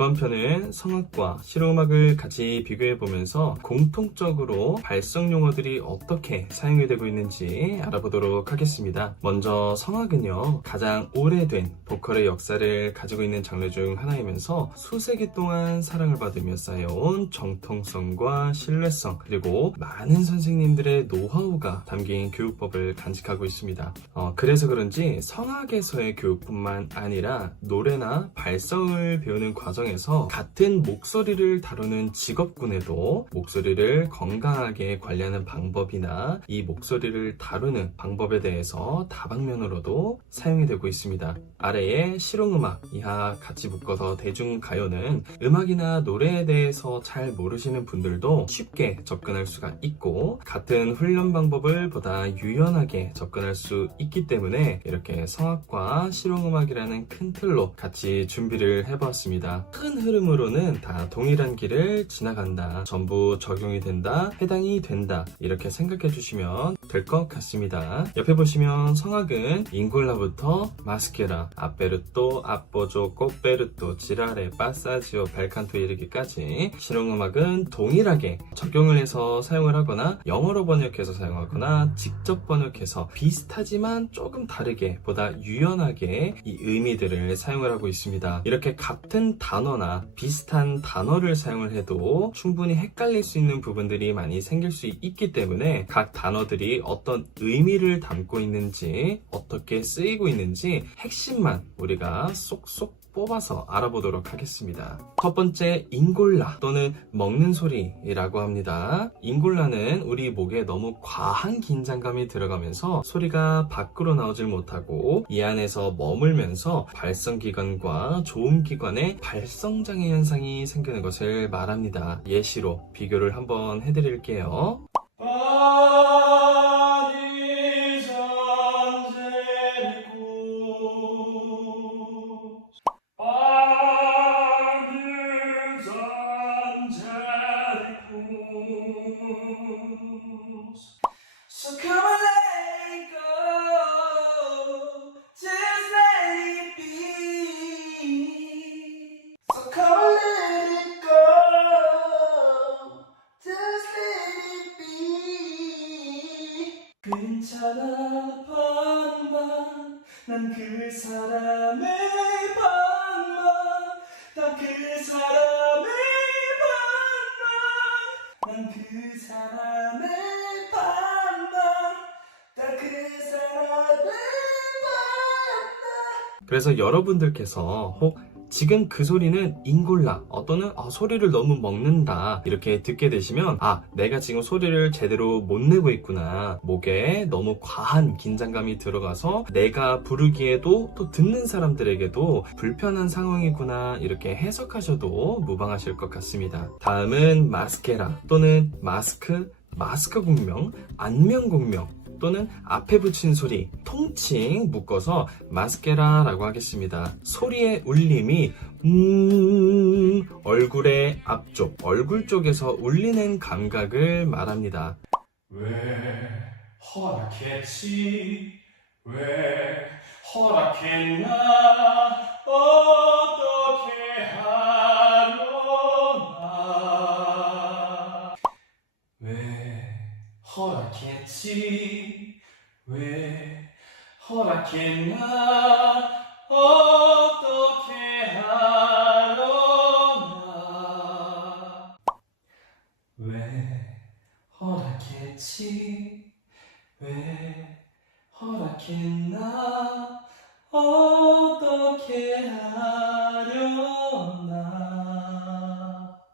이번 편은 성악과 실용음악을 같이 비교해보면서 공통적으로 발성 용어들이 어떻게 사용이 되고 있는지 알아보도록 하겠습니다. 먼저 성악은요, 가장 오래된 보컬의 역사를 가지고 있는 장르 중 하나이면서 수세기 동안 사랑을 받으며 쌓여온 정통성과 신뢰성, 그리고 많은 선생님들의 노하우가 담긴 교육법을 간직하고 있습니다. 그래서 그런지 성악에서의 교육뿐만 아니라 노래나 발성을 배우는 과정에서 같은 목소리를 다루는 직업군에도 목소리를 건강하게 관리하는 방법이나 이 목소리를 다루는 방법에 대해서 다방면으로도 사용이 되고 있습니다. 아래에 실용음악, 이하 같이 묶어서 대중가요는 음악이나 노래에 대해서 잘 모르시는 분들도 쉽게 접근할 수가 있고, 같은 훈련 방법을 보다 유연하게 접근할 수 있기 때문에 이렇게 성악과 실용음악이라는 큰 틀로 같이 준비를 해보았습니다. 큰 흐름으로는 다 동일한 길을 지나간다, 전부 적용이 된다, 해당이 된다, 이렇게 생각해 주시면 될 것 같습니다. 옆에 보시면 성악은 잉골라부터 마스케라, 아베르토, 아뽀조, 꼬베르토, 지라레, 파사지오, 벨칸토 이르기까지, 실용음악은 동일하게 적용을 해서 사용을 하거나 영어로 번역해서 사용하거나 직접 번역해서 비슷하지만 조금 다르게 보다 유연하게 이 의미들을 사용을 하고 있습니다. 이렇게 같은 단어나 비슷한 단어를 사용을 해도 충분히 헷갈릴 수 있는 부분들이 많이 생길 수 있기 때문에 각 단어들이 어떤 의미를 담고 있는지, 어떻게 쓰이고 있는지 핵심만 우리가 쏙쏙 뽑아서 알아보도록 하겠습니다. 첫 번째, 잉골라 또는 먹는 소리라고 합니다. 잉골라는 우리 목에 너무 과한 긴장감이 들어가면서 소리가 밖으로 나오질 못하고 이 안에서 머물면서 발성기관과 조음기관의 발성장애 현상이 생기는 것을 말합니다. 예시로 비교를 한번 해드릴게요. So come and let it go, just let it be. So come and let it go, just let it be. 괜찮아 반만, 난 그 사람의 반만, 난 그 사람의 반만, 난 그 사람의 그래서 여러분들께서 혹 지금 그 소리는 잉골라 또는 소리를 너무 먹는다 이렇게 듣게 되시면 내가 지금 소리를 제대로 못 내고 있구나, 목에 너무 과한 긴장감이 들어가서 내가 부르기에도 또 듣는 사람들에게도 불편한 상황이구나, 이렇게 해석하셔도 무방하실 것 같습니다. 다음은 마스케라 또는 마스크, 마스크 공명, 안면 공명 또는 앞에 붙인 소리, 통칭 묶어서 마스케라라고 하겠습니다. 소리의 울림이 얼굴의 앞쪽, 얼굴 쪽에서 울리는 감각을 말합니다. 왜 허락했지, 왜 허락했나, 어떻게 하려나. 왜 허락했지, 왜 허락했나, 어떻게 하려나. 왜 허락했지, 왜 허락했나, 어떻게 하려나.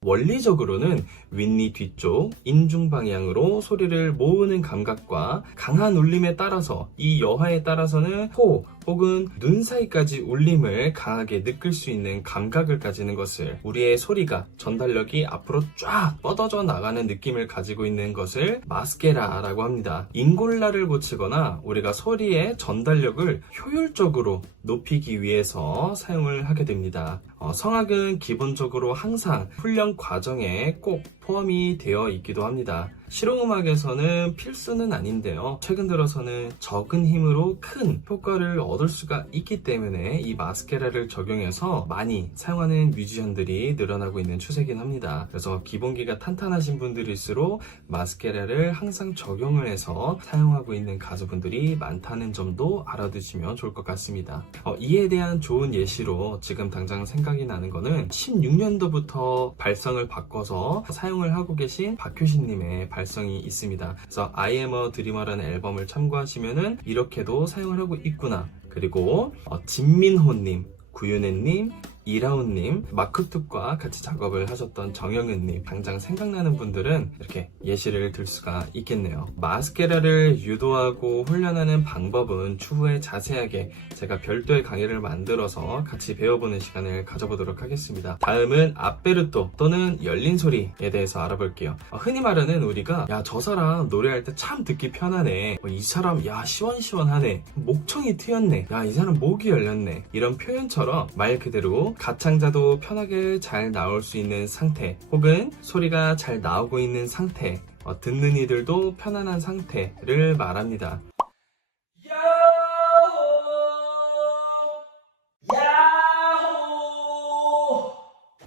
원리적으로는 윗니 뒤쪽 인중 방향으로 소리를 모으는 감각과 강한 울림에 따라서, 이 여하에 따라서는 코 혹은 눈 사이까지 울림을 강하게 느낄 수 있는 감각을 가지는 것을, 우리의 소리가 전달력이 앞으로 쫙 뻗어져 나가는 느낌을 가지고 있는 것을 마스케라라고 합니다. 잉골라를 붙이거나 우리가 소리의 전달력을 효율적으로 높이기 위해서 사용을 하게 됩니다. 성악은 기본적으로 항상 훈련 과정에 꼭 포함이 되어 있기도 합니다. 실용음악에서는 필수는 아닌데요. 최근 들어서는 적은 힘으로 큰 효과를 얻을 수가 있기 때문에 이 마스케라를 적용해서 많이 사용하는 뮤지션들이 늘어나고 있는 추세긴 합니다. 그래서 기본기가 탄탄하신 분들일수록 마스케라를 항상 적용을 해서 사용하고 있는 가수분들이 많다는 점도 알아두시면 좋을 것 같습니다. 이에 대한 좋은 예시로 지금 당장 생각이 나는 거는 16년도부터 발성을 바꿔서 사용을 하고 계신 박효신님의 발성이 있습니다. 그래서 I am a dreamer라는 앨범을 참고하시면은 이렇게도 사용을 하고 있구나. 그리고 진민호님, 구윤혜님, 이라운님, 마크툭과 같이 작업을 하셨던 정영은님, 당장 생각나는 분들은 이렇게 예시를 들 수가 있겠네요. 마스케라를 유도하고 훈련하는 방법은 추후에 자세하게 제가 별도의 강의를 만들어서 같이 배워보는 시간을 가져보도록 하겠습니다. 다음은 아베르토 또는 열린 소리에 대해서 알아볼게요. 흔히 말하는 우리가 야, 저 사람 노래할 때 참 듣기 편하네, 이 사람 야 시원시원하네, 목청이 트였네, 야 이 사람 목이 열렸네, 이런 표현처럼 말 그대로 가창자도 편하게 잘 나올 수 있는 상태, 혹은 소리가 잘 나오고 있는 상태, 듣는 이들도 편안한 상태를 말합니다.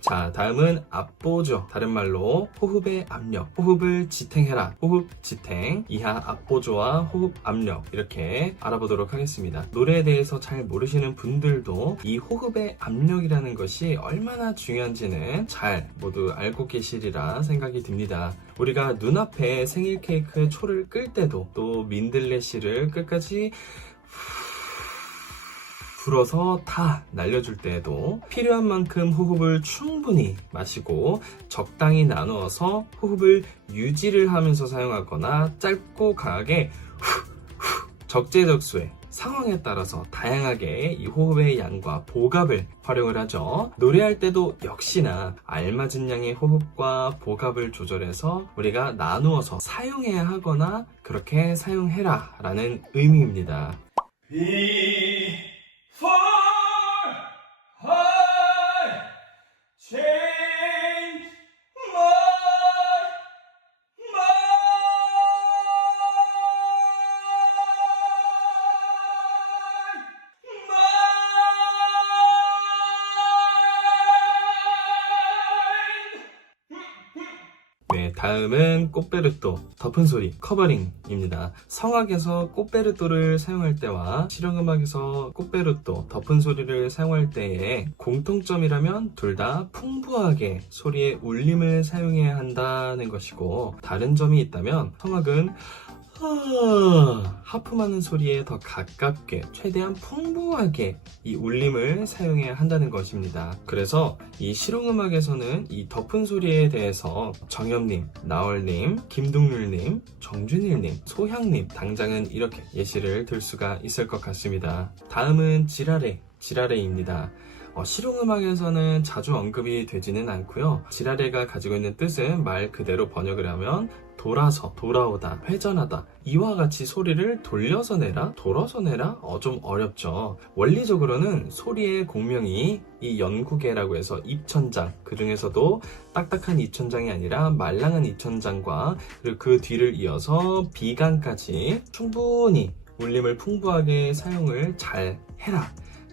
자, 다음은 압보죠. 다른 말로 호흡의 압력, 호흡을 지탱해라, 호흡 지탱, 이하 압보조와 호흡 압력, 이렇게 알아보도록 하겠습니다. 노래에 대해서 잘 모르시는 분들도 이 호흡의 압력이라는 것이 얼마나 중요한지는 잘 모두 알고 계시리라 생각이 듭니다. 우리가 눈앞에 생일 케이크 초를 끌 때도, 또 민들레씨를 끝까지 불어서 다 날려줄 때에도 필요한 만큼 호흡을 충분히 마시고 적당히 나누어서 호흡을 유지를 하면서 사용하거나 짧고 강하게 적재적소에 상황에 따라서 다양하게 이 호흡의 양과 보갑을 활용을 하죠. 노래할 때도 역시나 알맞은 양의 호흡과 보갑을 조절해서 우리가 나누어서 사용해야 하거나 그렇게 사용해라 라는 의미입니다. Before I change my 네, 다음은 꽃베르토, 덮은 소리, 커버링입니다. 성악에서 꽃베르토를 사용할 때와 실용음악에서 꽃베르토, 덮은 소리를 사용할 때의 공통점이라면 둘 다 풍부하게 소리의 울림을 사용해야 한다는 것이고, 다른 점이 있다면 성악은 하품하는 소리에 더 가깝게 최대한 풍부하게 이 울림을 사용해야 한다는 것입니다. 그래서 이 실용음악에서는 이 덮은 소리에 대해서 정엽님, 나얼님, 김동률님, 정준일님, 소향님 당장은 이렇게 예시를 들 수가 있을 것 같습니다. 다음은 지라레입니다. 실용음악에서는 자주 언급이 되지는 않고요. 지라레가 가지고 있는 뜻은 말 그대로 번역을 하면 돌아서, 돌아오다, 회전하다, 이와 같이 소리를 돌려서 내라, 돌아서 내라? 좀 어렵죠. 원리적으로는 소리의 공명이 이 연구계라고 해서 입천장, 그 중에서도 딱딱한 입천장이 아니라 말랑한 입천장과 그리고 그 뒤를 이어서 비강까지 충분히 울림을 풍부하게 사용을 잘 해라,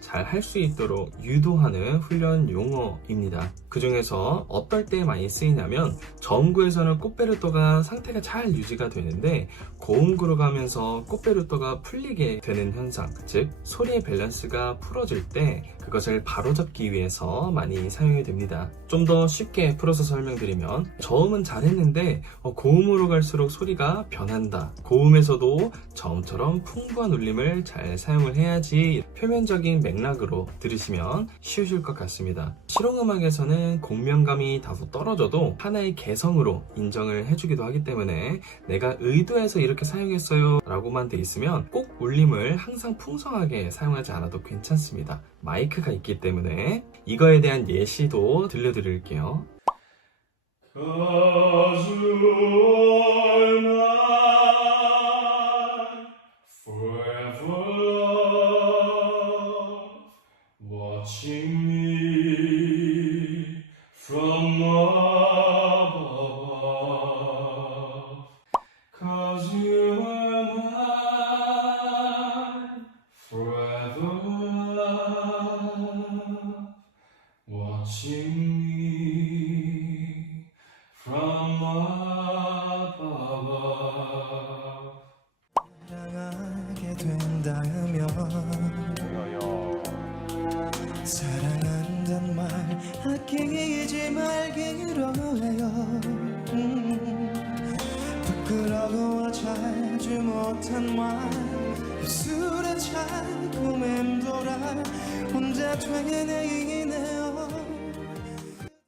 잘 할 수 있도록 유도하는 훈련 용어입니다. 그 중에서 어떨 때 많이 쓰이냐면 저음구에서는 꽃베르토가 상태가 잘 유지가 되는데 고음구로 가면서 꽃베르토가 풀리게 되는 현상, 즉 소리의 밸런스가 풀어질 때 그것을 바로잡기 위해서 많이 사용이 됩니다. 좀 더 쉽게 풀어서 설명드리면 저음은 잘했는데 고음으로 갈수록 소리가 변한다. 고음에서도 저음처럼 풍부한 울림을 잘 사용을 해야지, 표면적인 맥락으로 들으시면 쉬우실 것 같습니다. 실용음악에서는 공명감이 다소 떨어져도 하나의 개성으로 인정을 해주기도 하기 때문에 내가 의도해서 이렇게 사용했어요 라고만 돼 있으면 꼭 울림을 항상 풍성하게 사용하지 않아도 괜찮습니다. 마이크가 있기 때문에 이거에 대한 예시도 들려드릴게요. 'Cause you're mine, forever love, watching me from above. from above. 사랑하게 된다면 사랑한단 말 아끼지 말기로 해요. 부끄러워 잘지 못한 말 입술에 자꾸 맴돌아 혼자 되뇌이네요.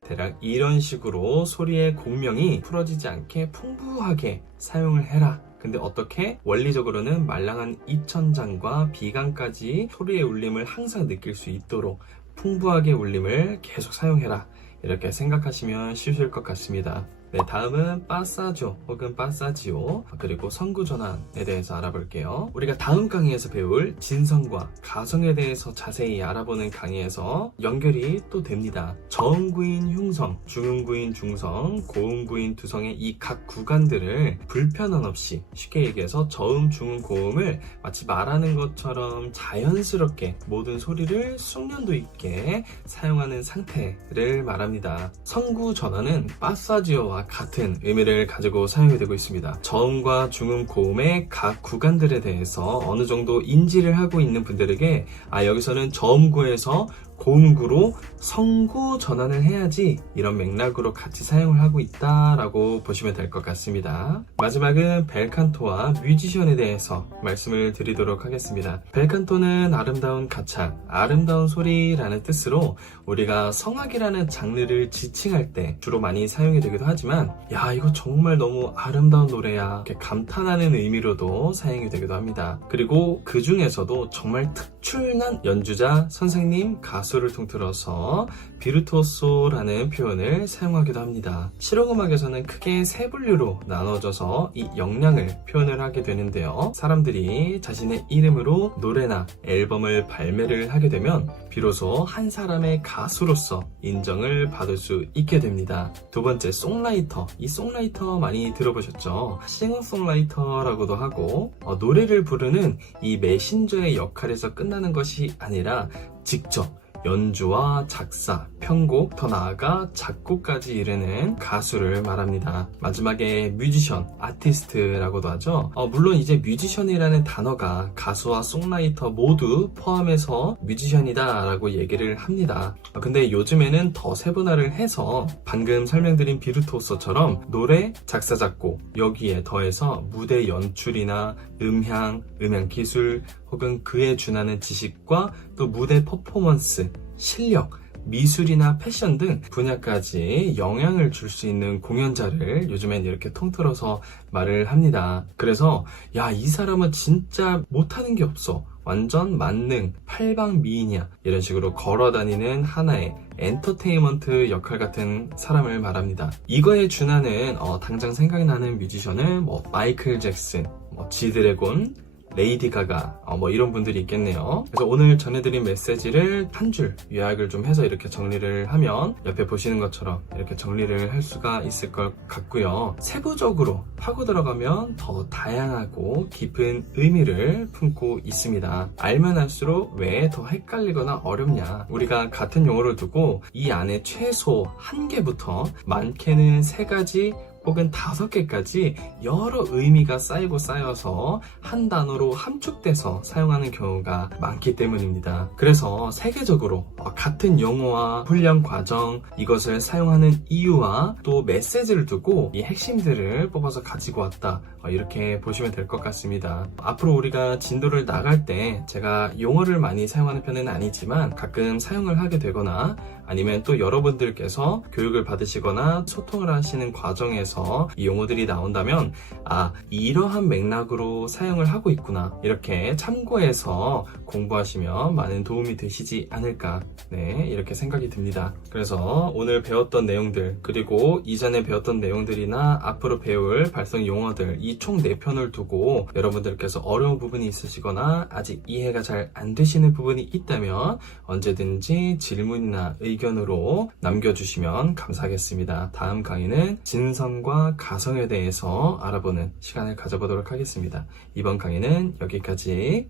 대략 이런 식으로 소리의 공명이 풀어지지 않게 풍부하게 사용을 해라. 근데 어떻게? 원리적으로는 말랑한 입천장과 비강까지 소리의 울림을 항상 느낄 수 있도록 풍부하게 울림을 계속 사용해라. 이렇게 생각하시면 쉬우실 것 같습니다. 네, 다음은 빠사조 혹은 빠사지오 그리고 성구전환에 대해서 알아볼게요. 우리가 다음 강의에서 배울 진성과 가성에 대해서 자세히 알아보는 강의에서 연결이 또 됩니다. 저음구인 흉성, 중음구인 중성, 고음구인 두성의 이 각 구간들을 불편함 없이 쉽게 얘기해서 저음, 중음, 고음을 마치 말하는 것처럼 자연스럽게 모든 소리를 숙련도 있게 사용하는 상태를 말합니다. 성구전환은 빠사지오와 같은 의미를 가지고 사용이 되고 있습니다. 저음과 중음, 고음의 각 구간들에 대해서 어느 정도 인지를 하고 있는 분들에게 여기서는 저음구에서 고음구로 성구 전환을 해야지 이런 맥락으로 같이 사용을 하고 있다라고 보시면 될 것 같습니다. 마지막은 벨칸토와 뮤지션에 대해서 말씀을 드리도록 하겠습니다. 벨칸토는 아름다운 가창, 아름다운 소리라는 뜻으로 우리가 성악이라는 장르를 지칭할 때 주로 많이 사용이 되기도 하지만 야 이거 정말 너무 아름다운 노래야 이렇게 감탄하는 의미로도 사용이 되기도 합니다. 그리고 그 중에서도 정말 특출난 연주자, 선생님, 가수를 통틀어서 비르투오소라는 표현을 사용하기도 합니다. 실용음악에서는 크게 세 분류로 나눠져서 이 역량을 표현을 하게 되는데요. 사람들이 자신의 이름으로 노래나 앨범을 발매를 하게 되면 비로소 한 사람의 가수로서 인정을 받을 수 있게 됩니다. 두 번째, 송라이터. 이 송라이터 많이 들어보셨죠? 싱어송라이터라고도 하고 노래를 부르는 이 메신저의 역할에서 끝나는 것이 아니라 직접 연주와 작사, 편곡, 더 나아가 작곡까지 이르는 가수를 말합니다. 마지막에 뮤지션, 아티스트라고도 하죠. 물론 이제 뮤지션이라는 단어가 가수와 송라이터 모두 포함해서 뮤지션이다 라고 얘기를 합니다. 근데 요즘에는 더 세분화를 해서 방금 설명드린 비르투오소처럼 노래, 작사, 작곡 여기에 더해서 무대 연출이나 음향 기술 혹은 그에 준하는 지식과 또 무대 퍼포먼스, 실력, 미술이나 패션 등 분야까지 영향을 줄 수 있는 공연자를 요즘엔 이렇게 통틀어서 말을 합니다. 그래서 야, 이 사람은 진짜 못하는 게 없어. 완전 만능, 팔방미인이야. 이런 식으로 걸어다니는 하나의 엔터테인먼트 역할 같은 사람을 말합니다. 이거에 준하는 당장 생각이 나는 뮤지션은 마이클 잭슨, 지드래곤, 레이디 가가 이런 분들이 있겠네요. 그래서 오늘 전해드린 메시지를 한 줄 요약을 좀 해서 이렇게 정리를 하면 옆에 보시는 것처럼 이렇게 정리를 할 수가 있을 것 같고요. 세부적으로 파고 들어가면 더 다양하고 깊은 의미를 품고 있습니다. 알면 알수록 왜 더 헷갈리거나 어렵냐. 우리가 같은 용어를 두고 이 안에 최소 1개부터 많게는 3가지 혹은 5개까지 여러 의미가 쌓이고 쌓여서 한 단어로 함축돼서 사용하는 경우가 많기 때문입니다. 그래서 세계적으로 같은 용어와 훈련 과정, 이것을 사용하는 이유와 또 메시지를 두고 이 핵심들을 뽑아서 가지고 왔다. 이렇게 보시면 될 것 같습니다. 앞으로 우리가 진도를 나갈 때 제가 용어를 많이 사용하는 편은 아니지만 가끔 사용을 하게 되거나 아니면 또 여러분들께서 교육을 받으시거나 소통을 하시는 과정에서 이 용어들이 나온다면 이러한 맥락으로 사용을 하고 있구나 이렇게 참고해서 공부하시면 많은 도움이 되시지 않을까 이렇게 생각이 듭니다. 그래서 오늘 배웠던 내용들 그리고 이전에 배웠던 내용들이나 앞으로 배울 발성 용어들 이 총 4편을 두고 여러분들께서 어려운 부분이 있으시거나 아직 이해가 잘 안 되시는 부분이 있다면 언제든지 질문이나 의견으로 남겨주시면 감사하겠습니다. 다음 강의는 진성과 가성에 대해서 알아보는 시간을 가져보도록 하겠습니다. 이번 강의는 여기까지.